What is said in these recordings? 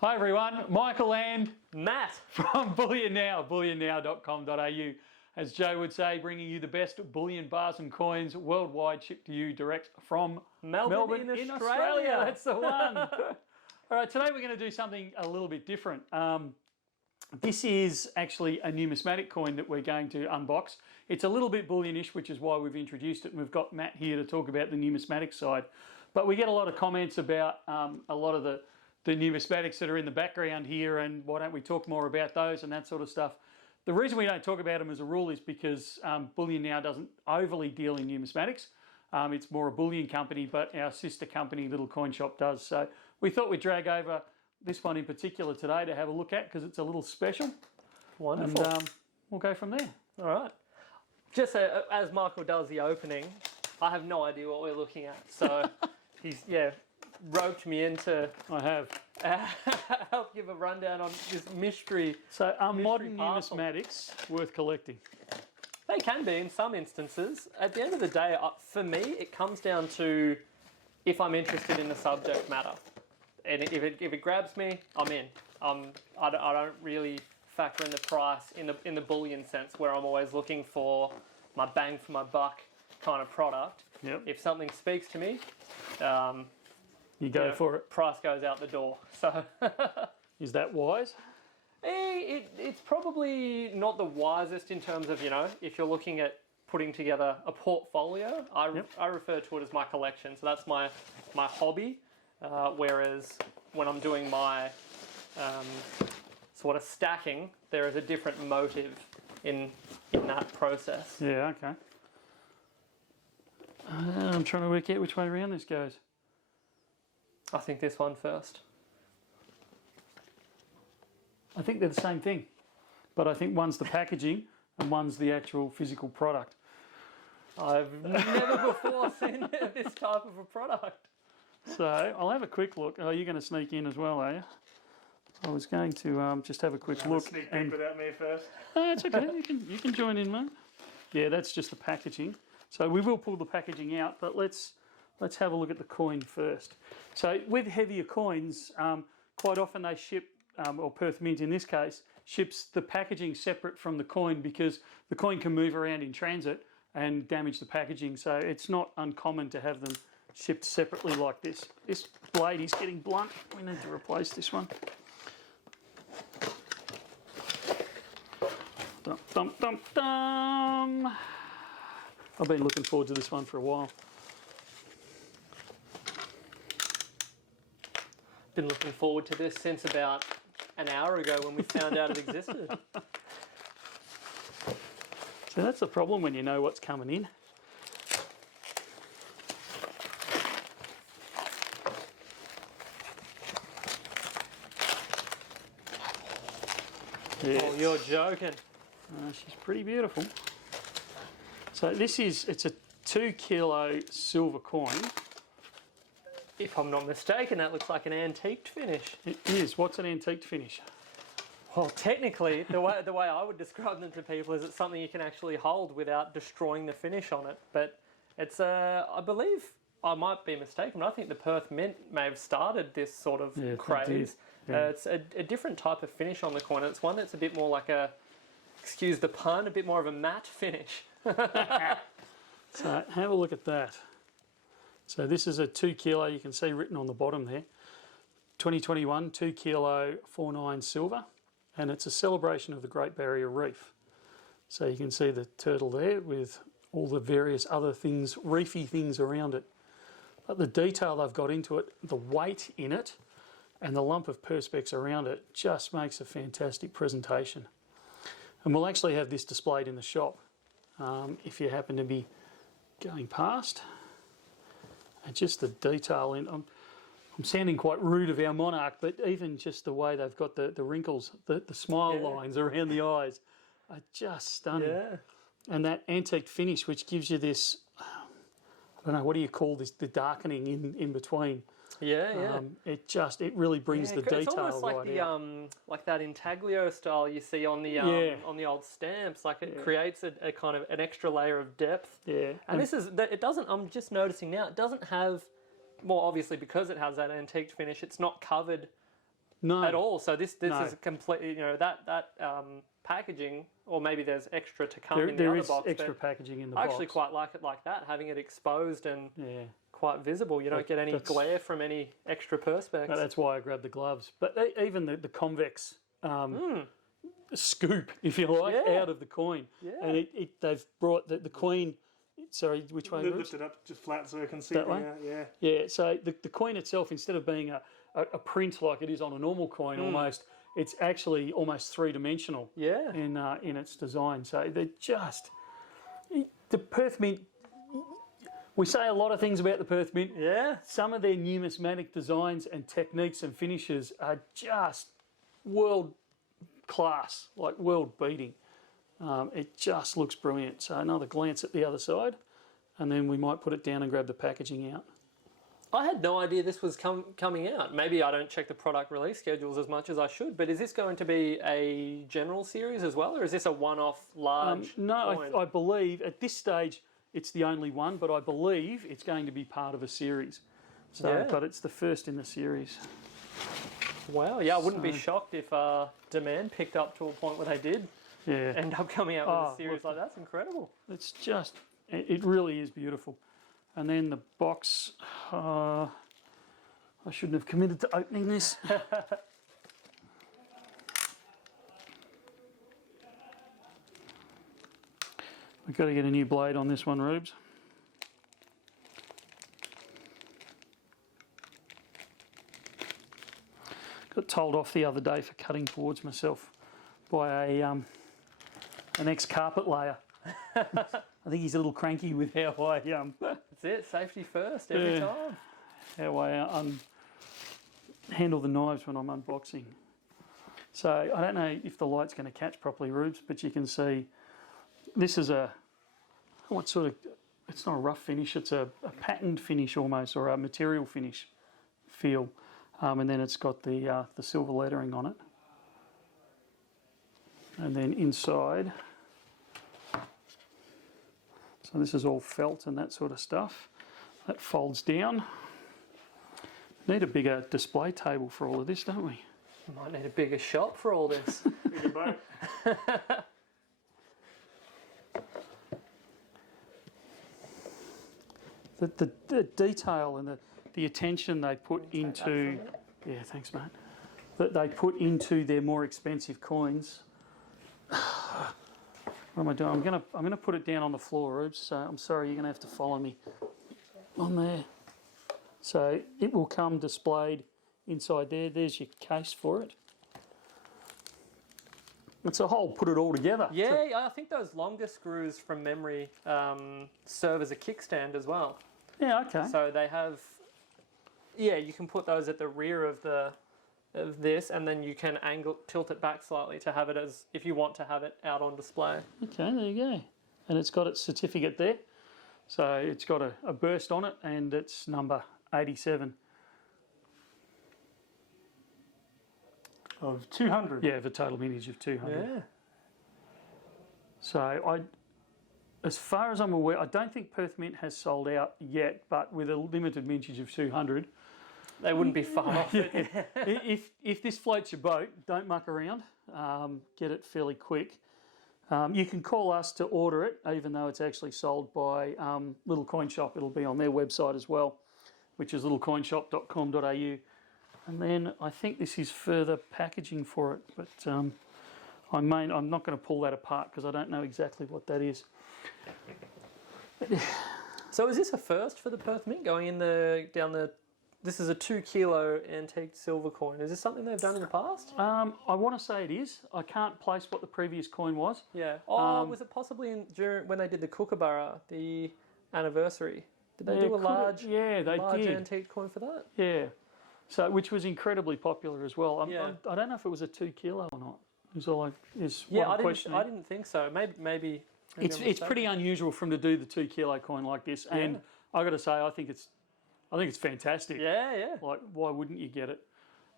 Hi everyone, Michael and Matt from Bullion Now, bullionnow.com.au. As Joe would say, bringing you the best bullion bars and coins worldwide, shipped to you direct from Melbourne in Australia. That's the one. All right, today we're going to do something a little bit different. This is actually a numismatic coin that we're going to unbox. It's a little bit bullionish, which is why we've introduced it, and we've got Matt here to talk about the numismatic side. But we get a lot of comments about a lot of the numismatics that are in the background here, and why don't we talk more about those and that sort of stuff. The reason we don't talk about them as a rule is because Bullion Now doesn't overly deal in numismatics. It's more a bullion company, but our sister company, Little Coin Shop, does. So we thought we'd drag over this one in particular today to have a look at because it's a little special. Wonderful. And we'll go from there. All right. Just as Michael does the opening, I have no idea what we're looking at. So he's, roped me into... I have. Help give a rundown on this mystery. So are modern numismatics worth collecting? They can be in some instances. At the end of the day, for me, it comes down to if I'm interested in the subject matter. And if it grabs me, I'm in. I don't really factor in the price in the bullion sense, where I'm always looking for my bang for my buck kind of product. Yep. If something speaks to me, you go for it. Price goes out the door. So is that wise? It's probably not the wisest in terms of, if you're looking at putting together a portfolio. I refer to it as my collection. So that's my hobby. Whereas when I'm doing my sort of stacking, there is a different motive in that process. Yeah, okay. I'm trying to work out which way around this goes. I think this one first. I think they're the same thing, but I think one's the packaging and one's the actual physical product. I've never before seen this type of a product. So I'll have a quick look. Oh, you're going to sneak in as well, are you? I was going to just have a quick look. Sneak peek without me first. Oh, it's okay. You can join in, mate. Yeah, that's just the packaging. So we will pull the packaging out, but let's have a look at the coin first. So with heavier coins, quite often they ship, or Perth Mint in this case, ships the packaging separate from the coin because the coin can move around in transit and damage the packaging. So it's not uncommon to have them shipped separately like this. This blade is getting blunt. We need to replace this one. Dum, dum, dum, dum. I've been looking forward to this one for a while. Been looking forward to this since about an hour ago when we found out it existed. So that's the problem when you know what's coming in. Yes. Oh, you're joking. She's pretty beautiful. So it's a 2 kilo silver coin. If I'm not mistaken, that looks like an antiqued finish. It is. What's an antiqued finish? Well, technically, the way I would describe them to people is it's something you can actually hold without destroying the finish on it. But it's I believe, I might be mistaken, but I think the Perth Mint may have started this sort of craze. Yeah. It's a different type of finish on the coin. It's one that's a bit more like excuse the pun, a bit more of a matte finish. So have a look at that. So this is a 2 kilo, you can see written on the bottom there, 2021 2 kilo 49 silver, and it's a celebration of the Great Barrier Reef. So you can see the turtle there with all the various other things, reefy things around it. But the detail they've got into it, the weight in it, and the lump of perspex around it just makes a fantastic presentation. And we'll actually have this displayed in the shop if you happen to be going past. And just the detail in, I'm sounding quite rude of our monarch, but even just the way they've got the wrinkles, the smile lines around the eyes are just stunning. Yeah. And that antique finish, which gives you this, I don't know, what do you call this, the darkening in between. Yeah, It really brings the detail it's almost like right like that intaglio style you see on the old stamps. Like it creates a kind of an extra layer of depth. Yeah, and it doesn't. I'm just noticing now. It doesn't have, well, obviously because it has that antique finish, it's not covered at all. So this is completely, that packaging, or maybe there's extra to come in the other box. There is extra packaging in the box. box. I actually quite like it like that, having it exposed and quite visible. You don't get any glare from any extra perspex. That's why I grabbed the gloves. But even the convex scoop, if you like, out of the coin. Yeah. And they've brought the Queen. Sorry, which way? Lift it up just flat so I can see that way. Yeah. So the coin itself, instead of being a print like it is on a normal coin, almost, it's actually almost three-dimensional. Yeah. In its design. So they're just the Perth Mint. We say a lot of things about the Perth Mint. Yeah. Some of their numismatic designs and techniques and finishes are just world class, like world beating. It just looks brilliant. So another glance at the other side, and then we might put it down and grab the packaging out. I had no idea this was coming out. Maybe I don't check the product release schedules as much as I should, but is this going to be a general series as well, or is this a one-off large No, I believe at this stage it's the only one, but I believe it's going to be part of a series. So, but it's the first in the series. Wow, I wouldn't be shocked if demand picked up to a point where they did end up coming out with a series like that. That's incredible. It's just, it really is beautiful. And then the box, I shouldn't have committed to opening this. We've got to get a new blade on this one, Rubes. Got told off the other day for cutting towards myself by an ex-carpet layer. I think he's a little cranky with how I... That's it, safety first, every time. How I handle the knives when I'm unboxing. So I don't know if the light's going to catch properly, Rubes, but you can see this is it's not a rough finish, it's a patterned finish almost, or a material finish feel. And then it's got the silver lettering on it. And then inside, so this is all felt and that sort of stuff. That folds down. Need a bigger display table for all of this, don't we? Might need a bigger shop for all this. Bigger boat. The detail and the attention they put into... Yeah, thanks, mate. That they put into their more expensive coins. What am I doing? I'm gonna put it down on the floor, Rubes. So I'm sorry, you're gonna have to follow me on there. So it will come displayed inside there. There's your case for it. It's a whole put it all together. Yeah, I think those longer screws from memory serve as a kickstand as well. Yeah, okay. So they have, you can put those at the rear of this, and then you can tilt it back slightly to have it as, if you want to have it out on display. Okay, there you go. And it's got its certificate there. So it's got a burst on it, and it's number 87. Of 200? Yeah, the total mintage of 200. Yeah. So as far as I'm aware, I don't think Perth Mint has sold out yet, but with a limited mintage of 200... They wouldn't be far off it. If this floats your boat, don't muck around. Get it fairly quick. You can call us to order it, even though it's actually sold by Little Coin Shop. It'll be on their website as well, which is littlecoinshop.com.au. And then I think this is further packaging for it, but I'm not going to pull that apart because I don't know exactly what that is. So is this a first for the Perth Mint, going in down the... This is a 2 kilo antique silver coin. Is this something they've done in the past? I want to say it is. I can't place what the previous coin was. Yeah. Was it possibly during when they did the Kookaburra, the anniversary? Did they do a large antique coin for that? Yeah. So, which was incredibly popular as well. I don't know if it was a 2 kilo or not. I didn't think so. Maybe it's pretty unusual for them to do the 2 kilo coin like this, and I got to say, I think it's fantastic. Yeah, yeah. Like, why wouldn't you get it?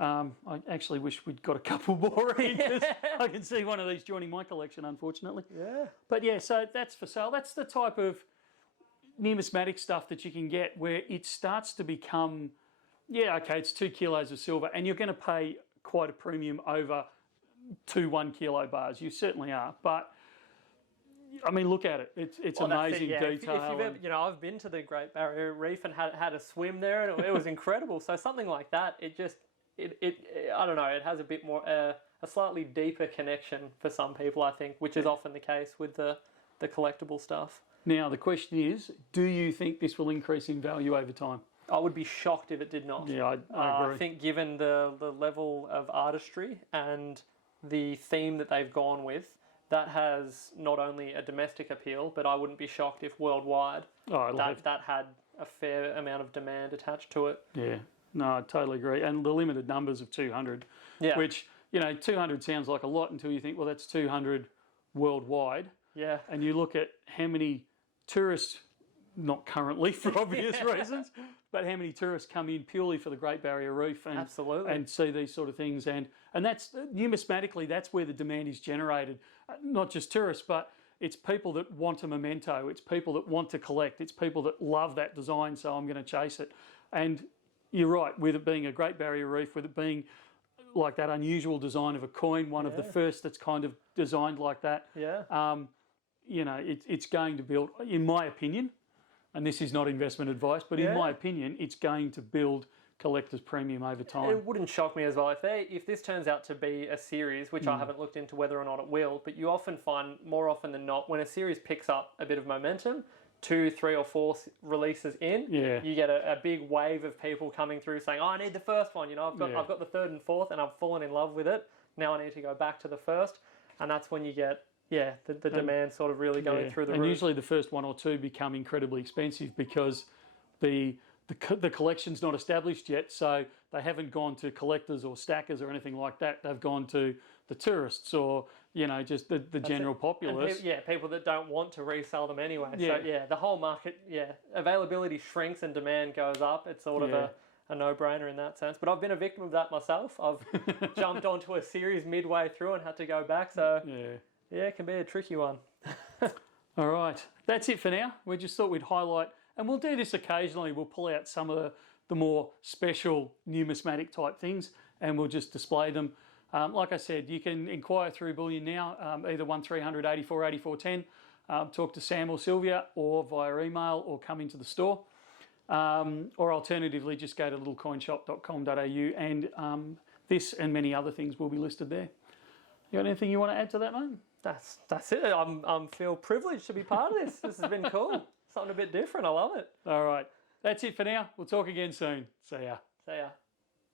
I actually wish we'd got a couple more in. I can see one of these joining my collection, unfortunately. Yeah. But yeah, so that's for sale. That's the type of numismatic stuff that you can get where it starts to become, it's 2 kilos of silver, and you're going to pay quite a premium over 2 1 kilo bars. You certainly are. But I mean, look at it. It's amazing detail. If you've ever, you know, I've been to the Great Barrier Reef and had a swim there, and it was incredible. So something like that, I don't know, it has a bit more, a slightly deeper connection for some people, I think, which is often the case with the collectible stuff. Now, the question is, do you think this will increase in value over time? I would be shocked if it did not. Yeah, I agree. I think given the level of artistry and the theme that they've gone with, that has not only a domestic appeal, but I wouldn't be shocked if worldwide that had a fair amount of demand attached to it. Yeah, no, I totally agree. And the limited numbers of 200, which, you know, 200 sounds like a lot until you think, well, that's 200 worldwide. Yeah. And you look at how many tourists, not currently for obvious reasons, but how many tourists come in purely for the Great Barrier Reef and see these sort of things. And that's, numismatically, that's where the demand is generated. Not just tourists, but it's people that want a memento. It's people that want to collect. It's people that love that design, so I'm going to chase it. And you're right, with it being a Great Barrier Reef, with it being like that unusual design of a coin, one of the first that's kind of designed like that. Yeah. You know, it's going to build, in my opinion, and this is not investment advice, but in my opinion, it's going to build collector's premium over time. It wouldn't shock me as well if this turns out to be a series, which I haven't looked into whether or not it will, but you often find, more often than not, when a series picks up a bit of momentum, 2, 3 or 4 releases in, you get a big wave of people coming through saying, oh, I need the first one, you know, I've got the 3rd and 4th and I've fallen in love with it, now I need to go back to the first, and that's when you get the demand sort of really going through the roof. And usually the first 1 or 2 become incredibly expensive because the collection's not established yet, so they haven't gone to collectors or stackers or anything like that. They've gone to the tourists or, you know, just the general populace. And people that don't want to resell them anyway. So, the whole market, availability shrinks and demand goes up. It's sort of a no-brainer in that sense. But I've been a victim of that myself. I've jumped onto a series midway through and had to go back, so... Yeah, it can be a tricky one. All right. That's it for now. We just thought we'd highlight, and we'll do this occasionally. We'll pull out some of the more special numismatic type things and we'll just display them. Like I said, you can inquire through Bullion now, either 1300 84 84 10, talk to Sam or Sylvia, or via email, or come into the store. Or alternatively, just go to littlecoinshop.com.au and this and many other things will be listed there. You got anything you want to add to that, mate? That's it. I feel privileged to be part of this. This has been cool. Something a bit different. I love it. All right. That's it for now. We'll talk again soon. See ya. See ya.